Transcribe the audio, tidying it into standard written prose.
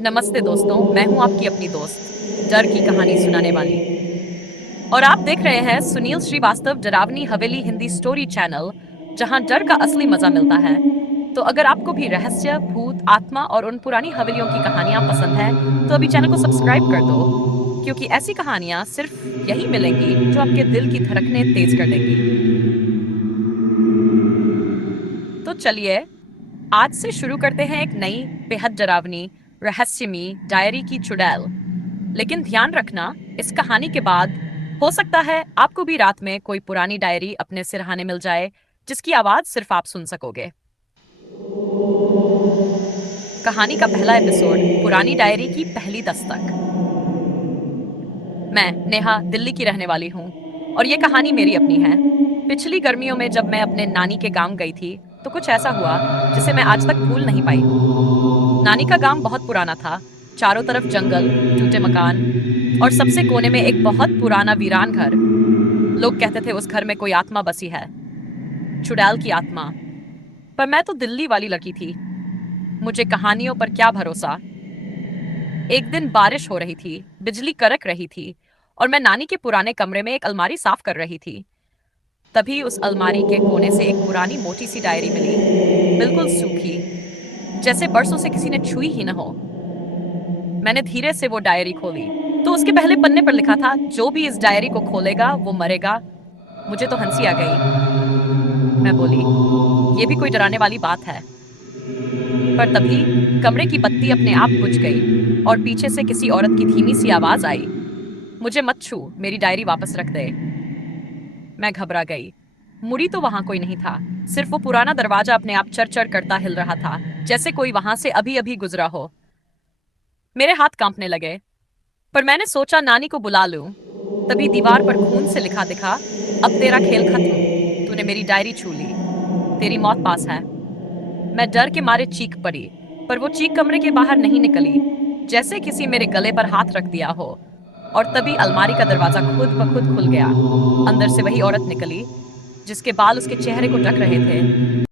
नमस्ते दोस्तों, मैं हूं आपकी अपनी दोस्त, डर की कहानी सुनाने वाली। और आप देख रहे हैं सुनील श्रीवास्तव डरावनी हवेली हिंदी स्टोरी चैनल, जहां डर का असली मजा मिलता है। तो अगर आपको भी रहस्य, भूत, आत्मा और उन पुरानी हवेलियों की कहानियां पसंद है, तो अभी चैनल को सब्सक्राइब कर दो, क्योंकि ऐसी कहानियां सिर्फ यही मिलेंगी जो आपके दिल की धड़कनें तेज कर देंगी। तो चलिए, आज से शुरू करते हैं एक नई, बेहद डरावनी, रहस्यमयी डायरी की चुड़ैल। लेकिन ध्यान रखना, इस कहानी के बाद हो सकता है आपको भी रात में कोई पुरानी डायरी अपने सिरहाने मिल जाए, जिसकी आवाज सिर्फ आप सुन सकोगे। कहानी का पहला एपिसोड, पुरानी डायरी की पहली दस्तक। मैं नेहा दिल्ली की रहने वाली हूँ, और ये कहानी मेरी अपनी है। पिछली गर्मियों में जब मैं अपने नानी के गांव गई थी, तो कुछ ऐसा हुआ जिसे मैं आज तक भूल नहीं पाई हूँ। नानी का गांव बहुत पुराना था। चारों तरफ जंगल, टूटे मकान, और सबसे कोने में एक बहुत पुराना वीरान घर। लोग कहते थे उस घर में कोई आत्मा बसी है, चुड़ैल की आत्मा। पर मैं तो दिल्ली वाली लड़की थी, मुझे कहानियों पर क्या भरोसा। एक दिन बारिश हो रही थी, बिजली कड़क रही थी, और मैं नानी के पुराने कमरे में एक अलमारी साफ कर रही थी। तभी उस अलमारी के कोने से एक पुरानी मोटी सी डायरी मिली, बिल्कुल सूखी, जैसे बरसों से किसी ने छुई ही न हो। मैंने धीरे से वो डायरी खोली, तो उसके पहले पन्ने पर लिखा था, जो भी इस डायरी को खोलेगा वो मरेगा। मुझे तो हंसी आ गई। मैं बोली, ये भी कोई डराने वाली बात है। पर तभी कमरे की बत्ती अपने आप बुझ गई, और पीछे से किसी औरत की धीमी सी आवाज आई, मुझे मत छू, मेरी डायरी वापस रख दे। मैं घबरा गई। मुड़ी तो वहां कोई नहीं था, सिर्फ वो पुराना दरवाजा अपने आप चर चर करता हिल रहा था, जैसे कोई वहां से अभी अभी गुजरा हो। मेरे हाथ कांपने लगे, पर मैंने सोचा नानी को बुला लूं। तभी दीवार पर खून से लिखा दिखा, अब तेरा खेल खत्म, तूने मेरी डायरी छू ली, तेरी मौत पास है। मैं डर के मारे चीख पड़ी, पर वो चीख कमरे के बाहर नहीं निकली, जैसे किसी मेरे गले पर हाथ रख दिया हो। और तभी अलमारी का दरवाजा खुद ब खुद खुल गया। अंदर से वही औरत निकली, जिसके बाल उसके चेहरे को ढक रहे थे।